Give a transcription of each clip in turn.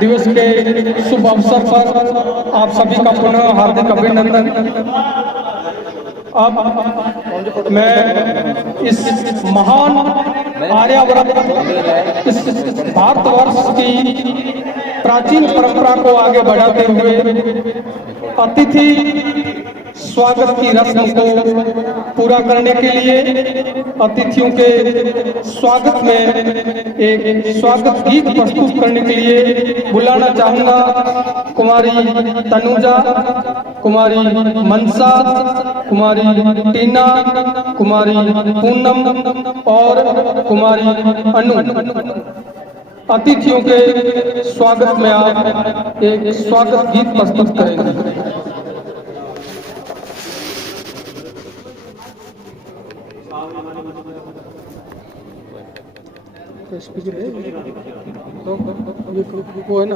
दिवस के शुभ अवसर पर आप सभी का पुनः हार्दिक अभिनंदन। अब मैं इस महान आर्यावर्त, इस भारतवर्ष की प्राचीन परंपरा को आगे बढ़ाते हुए अतिथि स्वागत की रस्म को पूरा करने के लिए अतिथियों के स्वागत में एक स्वागत गीत प्रस्तुत करने के लिए बुलाना चाहूँगा कुमारी तनुजा, कुमारी मनसा, कुमारी टीना, कुमारी पूनम और कुमारी अनु। अतिथियों के स्वागत में आप एक स्वागत गीत प्रस्तुत करेंगे। स्पीकर है वो है ना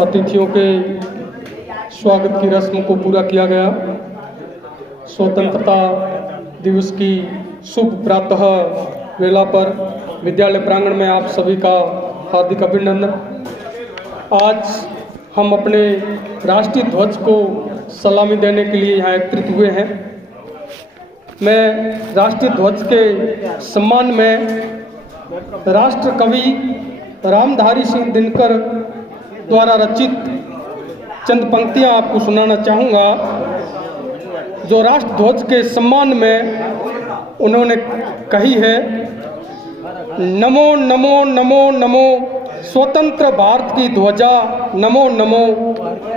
अतिथियों के स्वागत की रस्म को पूरा किया गया। स्वतंत्रता दिवस की शुभ प्रातः वेला पर विद्यालय प्रांगण में आप सभी का हार्दिक अभिनंदन। आज हम अपने राष्ट्रीय ध्वज को सलामी देने के लिए यहाँ एकत्रित हुए हैं। मैं राष्ट्रीय ध्वज के सम्मान में राष्ट्र कवि रामधारी सिंह दिनकर द्वारा रचित चंद पंक्तियां आपको सुनाना चाहूँगा, जो राष्ट्र ध्वज के सम्मान में उन्होंने कही है। नमो नमो नमो नमो स्वतंत्र भारत की ध्वजा, नमो नमो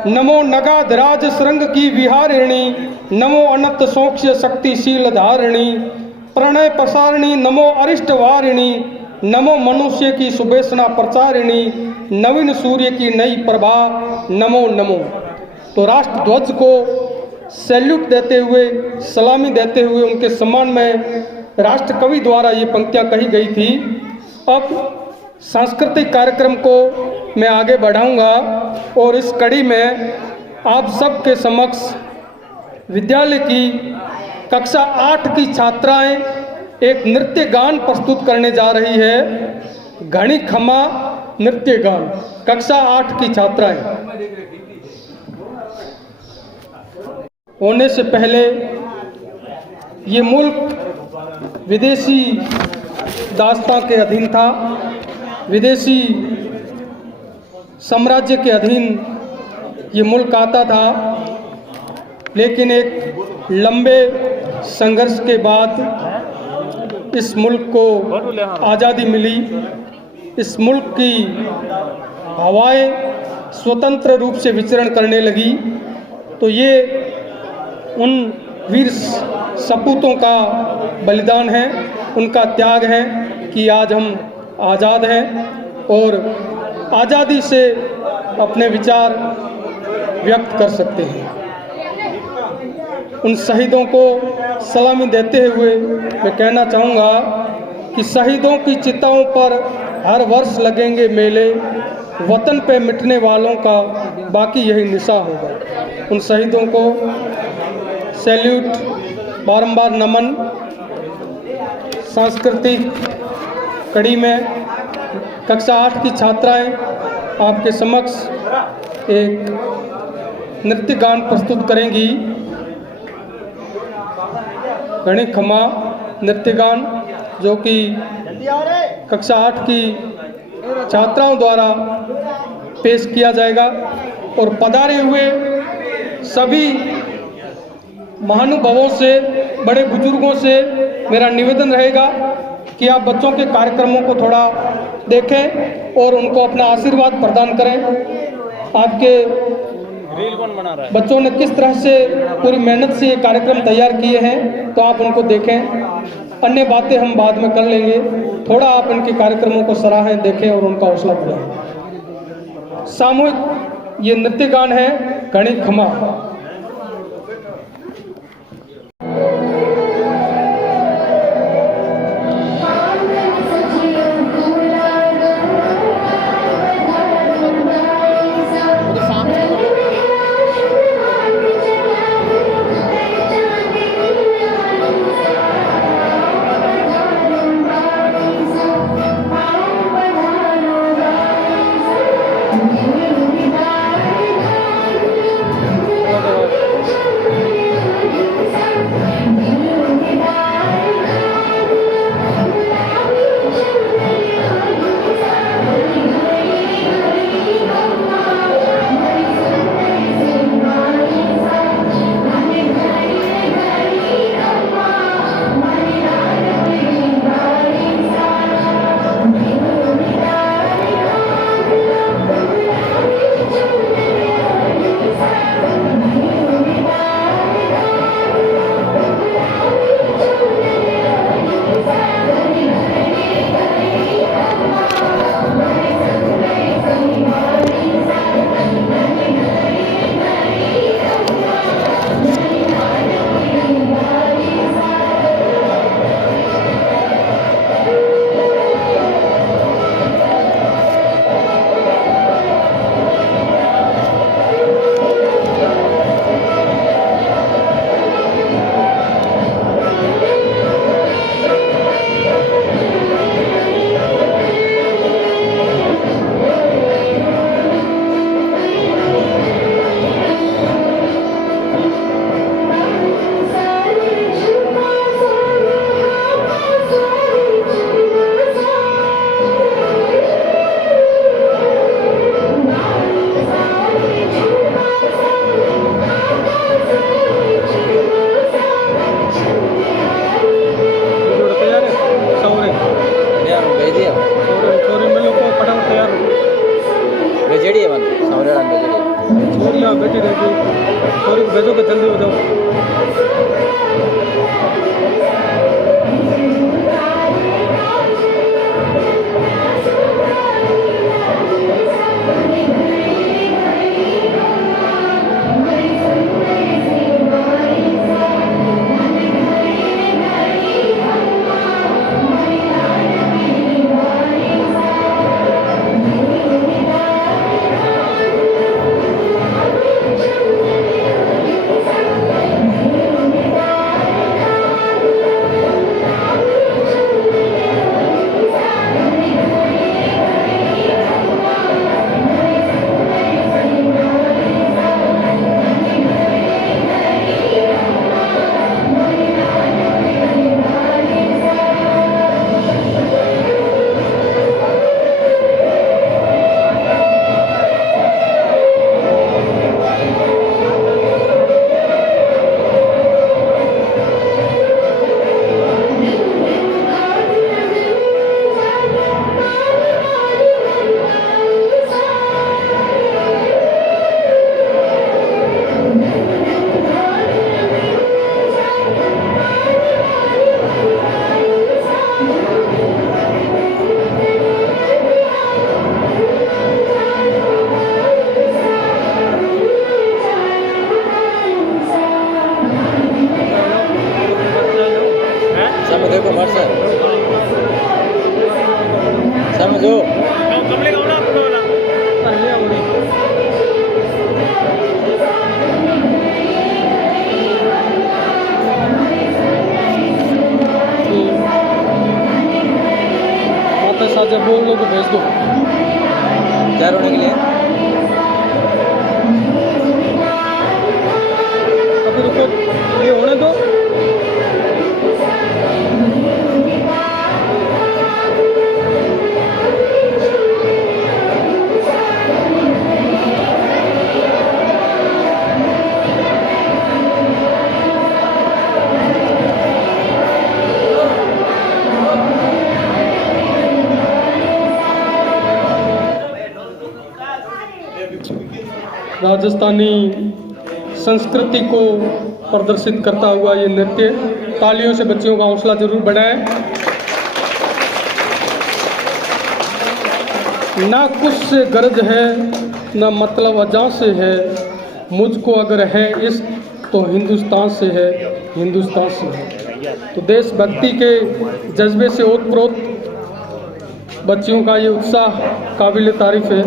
नमो नगाधराज श्रृंग की विहारिणी, नमो अनंत सौक्ष्य शक्तिशील धारिणी, प्रणय प्रसारिणी, नमो अरिष्ट वारिणी, नमो मनुष्य की सुबेसना प्रचारिणी, नवीन सूर्य की नई प्रभा, नमो नमो। तो राष्ट्र ध्वज को सैल्यूट देते हुए, सलामी देते हुए उनके सम्मान में राष्ट्र कवि द्वारा ये पंक्तियां कही गई थी। अब सांस्कृतिक कार्यक्रम को मैं आगे बढ़ाऊंगा और इस कड़ी में आप सबके समक्ष विद्यालय की कक्षा 8 की छात्राएं एक नृत्य गान प्रस्तुत करने जा रही है। घनी खमा नृत्य गान, कक्षा 8 की छात्राएं। होने से पहले ये मुल्क विदेशी दास्तां के अधीन था, विदेशी साम्राज्य के अधीन ये मुल्क आता था, लेकिन एक लंबे संघर्ष के बाद इस मुल्क को आज़ादी मिली। इस मुल्क की हवाएं स्वतंत्र रूप से विचरण करने लगी। तो ये उन वीर सपूतों का बलिदान है, उनका त्याग है कि आज हम आज़ाद हैं और आज़ादी से अपने विचार व्यक्त कर सकते हैं। उन शहीदों को सलामी देते हुए मैं कहना चाहूँगा कि शहीदों की चिताओं पर हर वर्ष लगेंगे मेले, वतन पे मिटने वालों का बाकी यही निशा होगा। उन शहीदों को सैल्यूट, बारंबार नमन। सांस्कृतिक कड़ी में कक्षा 8 की छात्राएं आपके समक्ष एक नृत्य गान प्रस्तुत करेंगी। घनी खमा नृत्य गान, जो कि कक्षा 8 की छात्राओं द्वारा पेश किया जाएगा। और पधारे हुए सभी महानुभावों से, बड़े बुजुर्गों से मेरा निवेदन रहेगा कि आप बच्चों के कार्यक्रमों को थोड़ा देखें और उनको अपना आशीर्वाद प्रदान करें। आपके रील कौन बना रहा है? बच्चों ने किस तरह से पूरी मेहनत से ये कार्यक्रम तैयार किए हैं, तो आप उनको देखें। अन्य बातें हम बाद में कर लेंगे। थोड़ा आप उनके कार्यक्रमों को सराहें, देखें और उनका हौसला बढ़ाएं। सामूहिक ये नृत्य गान है घनी खमा। बेटी रहेगी, छोरी को भेजो कि जल्दी हो जाओ। समझो साझा बोल लो को भेज दो क्या रोने के लिए अभी रुको ये होने दो राजस्थानी संस्कृति को प्रदर्शित करता हुआ ये नृत्य तालियों से बच्चियों का हौसला जरूर बढ़ाएं। ना कुछ से गर्ज है ना मतलब वजह से है, मुझको अगर है इस तो हिंदुस्तान से है, हिंदुस्तान से है। तो देशभक्ति के जज्बे से ओतप्रोत बच्चियों का ये उत्साह काबिल तारीफ है।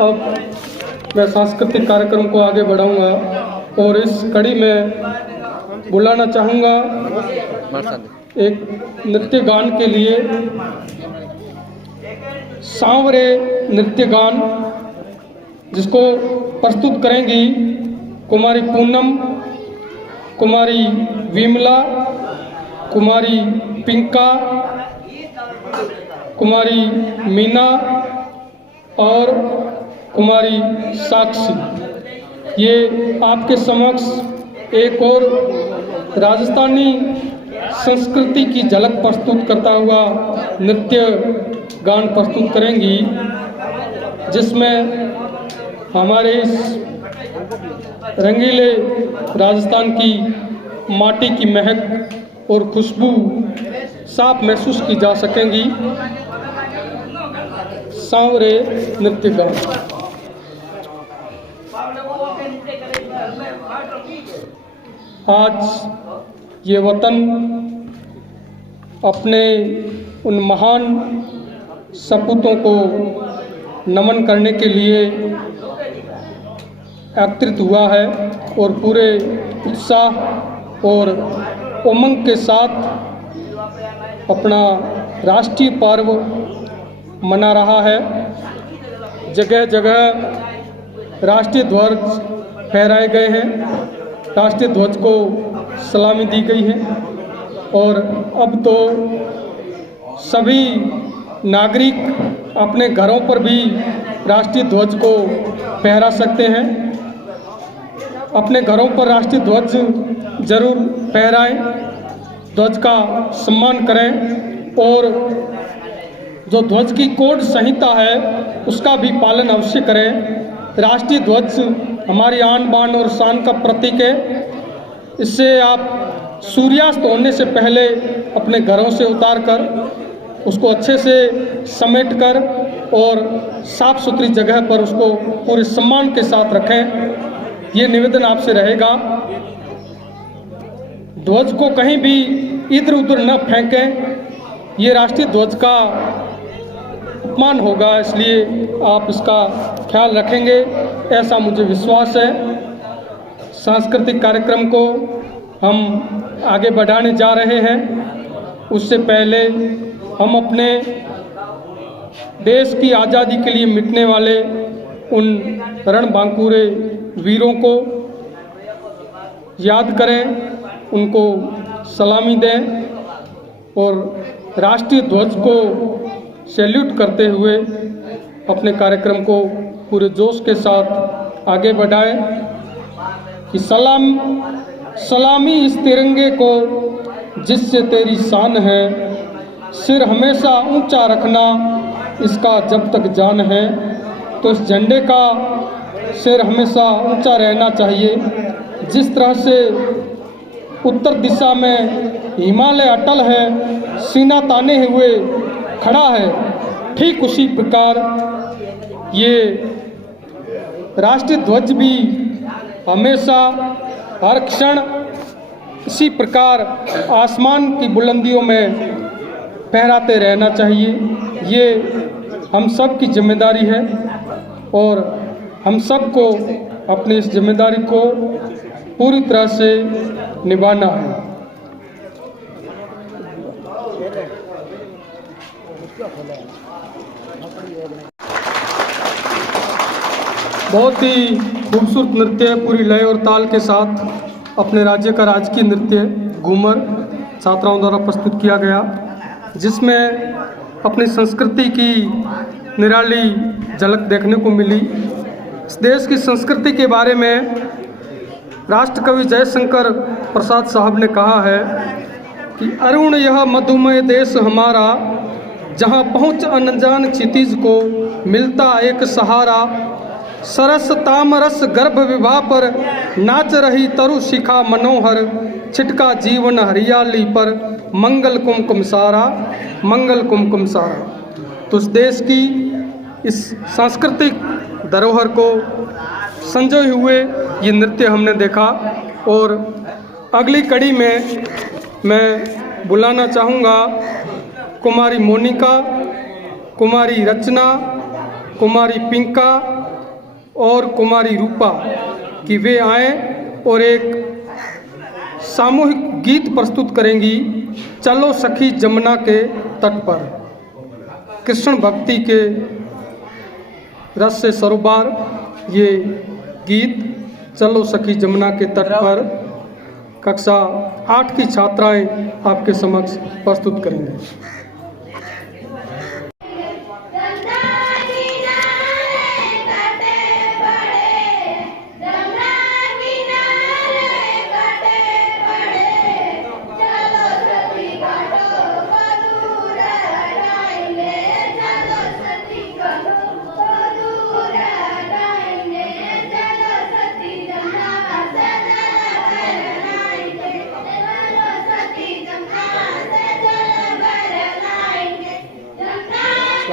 अब मैं सांस्कृतिक कार्यक्रम को आगे बढ़ाऊंगा और इस कड़ी में बुलाना चाहूँगा एक नृत्य गान के लिए सांवरे नृत्य गान, जिसको प्रस्तुत करेंगी कुमारी पूनम, कुमारी विमला, कुमारी पिंका, कुमारी मीना और कुमारी साक्षी। ये आपके समक्ष एक और राजस्थानी संस्कृति की झलक प्रस्तुत करता हुआ नृत्य गान प्रस्तुत करेंगी, जिसमें हमारे इस रंगीले राजस्थान की माटी की महक और खुशबू साफ महसूस की जा सकेंगी। सांवरे नृत्य गान। आज ये वतन अपने उन महान सपूतों को नमन करने के लिए एकत्रित हुआ है और पूरे उत्साह और उमंग के साथ अपना राष्ट्रीय पर्व मना रहा है। जगह जगह राष्ट्रीय ध्वज फहराए गए हैं, राष्ट्रीय ध्वज को सलामी दी गई है और अब तो सभी नागरिक अपने घरों पर भी राष्ट्रीय ध्वज को फहरा सकते हैं। अपने घरों पर राष्ट्रीय ध्वज जरूर फहराएं, ध्वज का सम्मान करें और जो ध्वज की कोड संहिता है उसका भी पालन अवश्य करें। राष्ट्रीय ध्वज हमारी आन बान और शान का प्रतीक है। इससे आप सूर्यास्त होने से पहले अपने घरों से उतार कर उसको अच्छे से समेट कर और साफ सुथरी जगह पर उसको पूरे सम्मान के साथ रखें। ये निवेदन आपसे रहेगा। ध्वज को कहीं भी इधर उधर न फेंकें, ये राष्ट्रीय ध्वज का अपमान होगा, इसलिए आप इसका ख्याल रखेंगे, ऐसा मुझे विश्वास है। सांस्कृतिक कार्यक्रम को हम आगे बढ़ाने जा रहे हैं। उससे पहले हम अपने देश की आज़ादी के लिए मिटने वाले उन रणबांकुरे वीरों को याद करें, उनको सलामी दें और राष्ट्रीय ध्वज को सैल्यूट करते हुए अपने कार्यक्रम को पूरे जोश के साथ आगे बढ़ाएं कि सलामी इस तिरंगे को जिससे तेरी शान है, सिर हमेशा ऊंचा रखना इसका जब तक जान है। तो इस झंडे का सिर हमेशा ऊंचा रहना चाहिए। जिस तरह से उत्तर दिशा में हिमालय अटल है, सीना ताने हुए खड़ा है, ठीक उसी प्रकार ये राष्ट्रीय ध्वज भी हमेशा हर क्षण इसी प्रकार आसमान की बुलंदियों में फहराते रहना चाहिए। ये हम सब की जिम्मेदारी है और हम सबको अपनी इस जिम्मेदारी को पूरी तरह से निभाना है। बहुत ही खूबसूरत नृत्य पूरी लय और ताल के साथ अपने राज्य का राजकीय नृत्य घूमर छात्राओं द्वारा प्रस्तुत किया गया, जिसमें अपनी संस्कृति की निराली झलक देखने को मिली। इस देश की संस्कृति के बारे में राष्ट्रकवि जयशंकर प्रसाद साहब ने कहा है कि अरुण यह मधुमय देश हमारा, जहाँ पहुँच अनजान क्षितिज को मिलता एक सहारा। सरस तामरस गर्भ विवाह पर नाच रही तरु शिखा मनोहर, छिटका जीवन हरियाली पर मंगल कुमकुम सारा, मंगल कुमकुम सारा। तो इस देश की इस सांस्कृतिक धरोहर को संजोए हुए ये नृत्य हमने देखा। और अगली कड़ी में मैं बुलाना चाहूँगा कुमारी मोनिका, कुमारी रचना, कुमारी पिंका और कुमारी रूपा कि वे आएँ और एक सामूहिक गीत प्रस्तुत करेंगी। चलो सखी जमुना के तट पर, कृष्ण भक्ति के रस से सरोबार ये गीत चलो सखी जमुना के तट पर कक्षा 8 की छात्राएं आपके समक्ष प्रस्तुत करेंगे।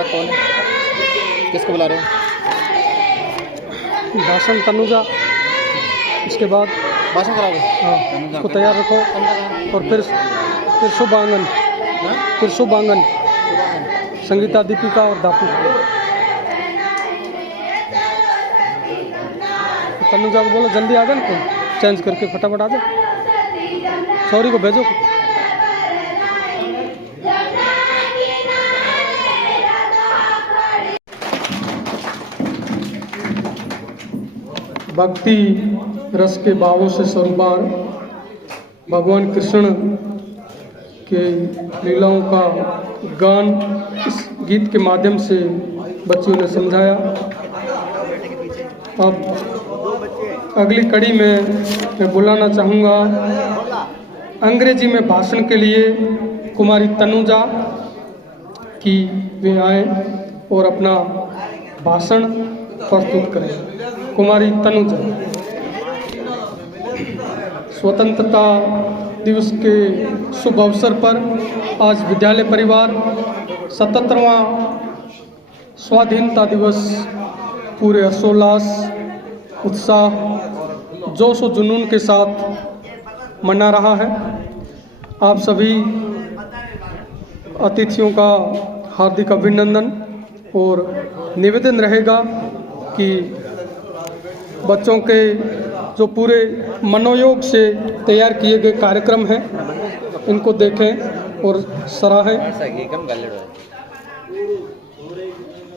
कौन है? किसको बुला रहे हो? भाषण तनुजा, इसके बाद भाषण कराओगे? हाँ उसको तैयार रखो और फिर शुभांगन, फिर शुभांगन संगीता, दीपिका और दापू। तनुजा को बोलो जल्दी आ जाए ना, चेंज करके फटाफट आ जाए। सॉरी को भेजो। भक्ति रस के भावों से सरोबार भगवान कृष्ण के लीलाओं का गान इस गीत के माध्यम से बच्चों ने समझाया। अब अगली कड़ी में मैं बुलाना चाहूँगा अंग्रेजी में भाषण के लिए कुमारी तनुजा कि वे आए और अपना भाषण प्रस्तुत करें। कुमारी तनुजा। स्वतंत्रता दिवस के शुभ अवसर पर आज विद्यालय परिवार 77वां स्वाधीनता दिवस पूरे हर्षोल्लास, उत्साह, जोश और जुनून के साथ मना रहा है। आप सभी अतिथियों का हार्दिक अभिनंदन और निवेदन रहेगा कि बच्चों के जो पूरे मनोयोग से तैयार किए गए कार्यक्रम हैं इनको देखें और सराहें।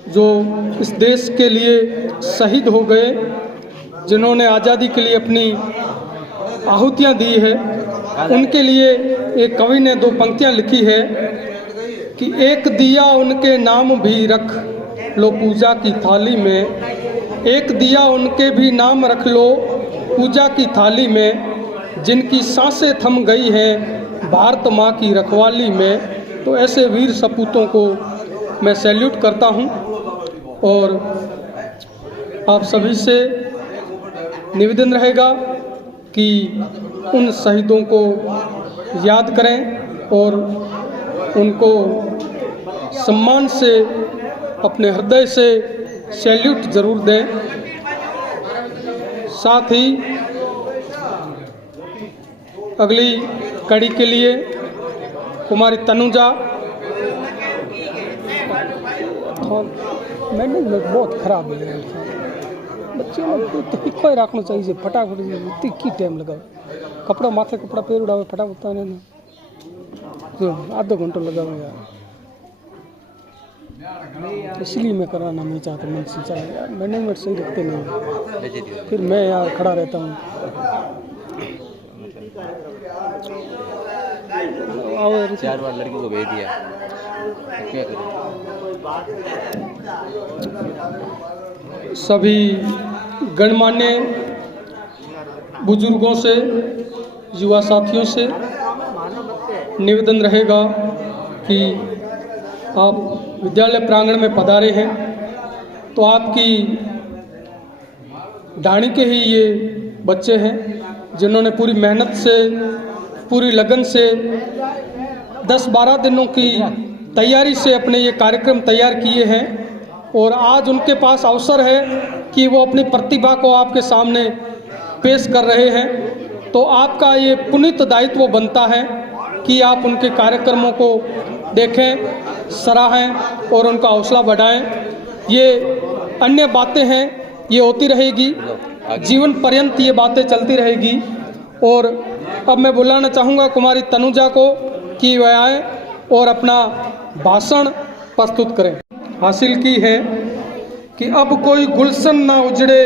जो इस देश के लिए शहीद हो गए, जिन्होंने आज़ादी के लिए अपनी आहुतियाँ दी है, उनके लिए एक कवि ने 2 पंक्तियाँ लिखी है कि एक दिया उनके नाम भी रख लो पूजा की थाली में, एक दिया उनके भी नाम रख लो पूजा की थाली में, जिनकी सांसें थम गई हैं भारत माँ की रखवाली में। तो ऐसे वीर सपूतों को मैं सैल्यूट करता हूँ और आप सभी से निवेदन रहेगा कि उन शहीदों को याद करें और उनको सम्मान से अपने हृदय से सैल्यूट ज़रूर दें। साथ ही अगली कड़ी के लिए कुमारी तनुजा। मैनेजमेंट बहुत खराब है, बच्चे तो तिखो ही रखना चाहिए, फटाफट तिखी टाइम लगाओ, कपड़ा माथे कपड़ा पैर उड़ाओ फटाफट, तो आधा घंटा लगाओ यार। इसलिए मैं कराना नहीं चाहता, मन से चला यार, मैनेजमेंट सही रखते नहीं, फिर मैं यार खड़ा रहता हूँ। और 4 बार लड़की को भेज दिया, क्या करें? सभी गणमान्य बुजुर्गों से, युवा साथियों से निवेदन रहेगा कि आप विद्यालय प्रांगण में पधारे हैं तो आपकी डाणी के ही ये बच्चे हैं जिन्होंने पूरी मेहनत से, पूरी लगन से 10-12 दिनों की तैयारी से अपने ये कार्यक्रम तैयार किए हैं और आज उनके पास अवसर है कि वो अपनी प्रतिभा को आपके सामने पेश कर रहे हैं। तो आपका ये पुनीत दायित्व बनता है कि आप उनके कार्यक्रमों को देखें, सराहें और उनका हौसला बढ़ाएं। ये अन्य बातें हैं, ये होती रहेगी, जीवन पर्यंत ये बातें चलती रहेगी। और अब मैं बुलाना चाहूँगा कुमारी तनुजा को कि वह आए और अपना भाषण प्रस्तुत करें। हासिल की है कि अब कोई गुलशन ना उजड़े,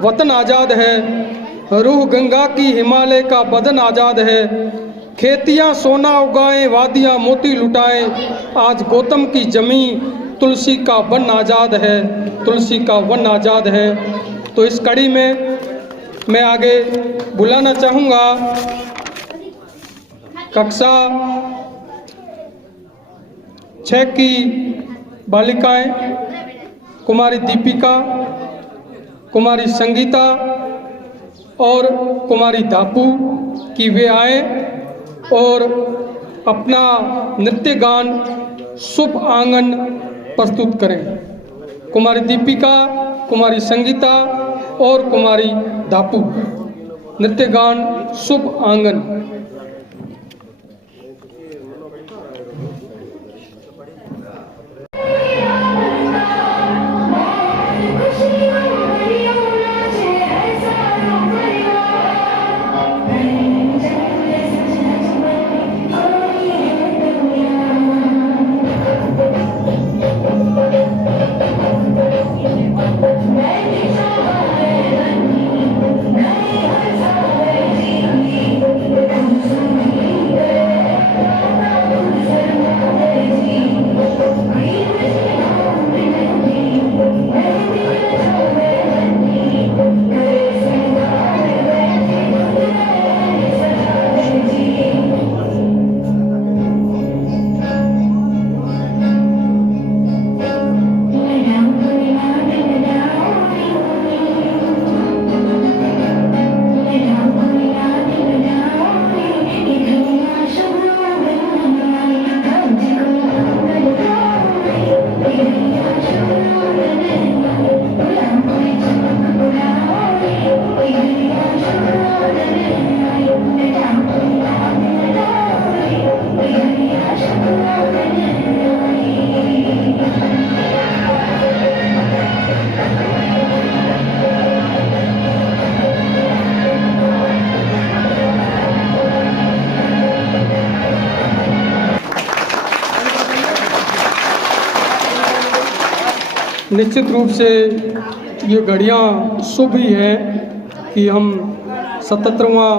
वतन आज़ाद है, रूह गंगा की हिमालय का बदन आज़ाद है, खेतियाँ सोना उगाएं, वादियाँ मोती लुटाएं, आज गौतम की जमी तुलसी का वन आज़ाद है, तुलसी का वन आज़ाद है। तो इस कड़ी में मैं आगे बुलाना चाहूँगा कक्षा 6 की बालिकाएं कुमारी दीपिका, कुमारी संगीता और कुमारी दापू कि वे आए और अपना नृत्य गान शुभ आंगन प्रस्तुत करें। कुमारी दीपिका, कुमारी संगीता और कुमारी दापू, नृत्य गान शुभ आंगन। निश्चित रूप से ये घड़ियाँ शुभ ही है कि हम 77वां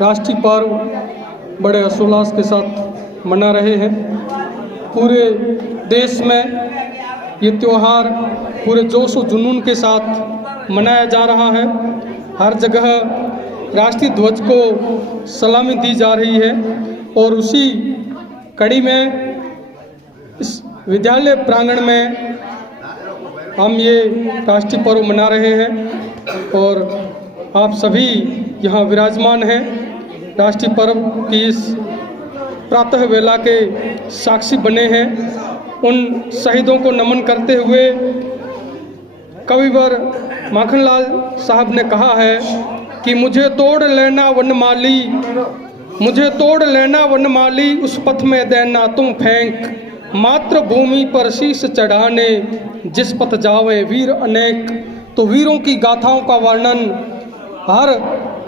राष्ट्रीय पर्व बड़े हर्षोल्लास के साथ मना रहे हैं। पूरे देश में ये त्यौहार पूरे जोश और जुनून के साथ मनाया जा रहा है। हर जगह राष्ट्रीय ध्वज को सलामी दी जा रही है और उसी कड़ी में इस विद्यालय प्रांगण में हम ये राष्ट्रीय पर्व मना रहे हैं और आप सभी यहाँ विराजमान हैं। राष्ट्रीय पर्व की इस प्रातः वेला के साक्षी बने हैं। उन शहीदों को नमन करते हुए कविवर माखनलाल साहब ने कहा है कि मुझे तोड़ लेना वनमाली, मुझे तोड़ लेना वनमाली, उस पथ में देना तुम फेंक, मातृभूमि पर शीश चढ़ाने जिस पथ जावे वीर अनेक। तो वीरों की गाथाओं का वर्णन हर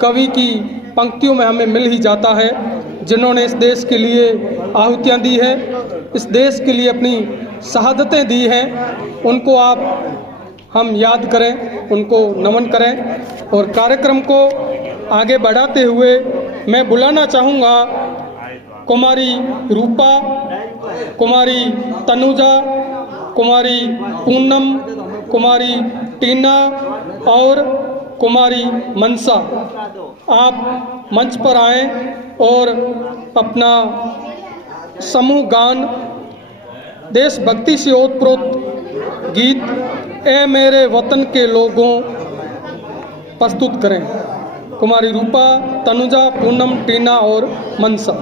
कवि की पंक्तियों में हमें मिल ही जाता है, जिन्होंने इस देश के लिए आहुतियाँ दी है, इस देश के लिए अपनी शहादतें दी हैं। उनको हम याद करें, उनको नमन करें। और कार्यक्रम को आगे बढ़ाते हुए मैं बुलाना चाहूँगा कुमारी रूपा, कुमारी तनुजा, कुमारी पूनम, कुमारी टीना और कुमारी मनसा। आप मंच पर आएं और अपना समूह गान देशभक्ति से ओतप्रोत गीत ए मेरे वतन के लोगों प्रस्तुत करें। कुमारी रूपा, तनुजा, पूनम, टीना और मनसा।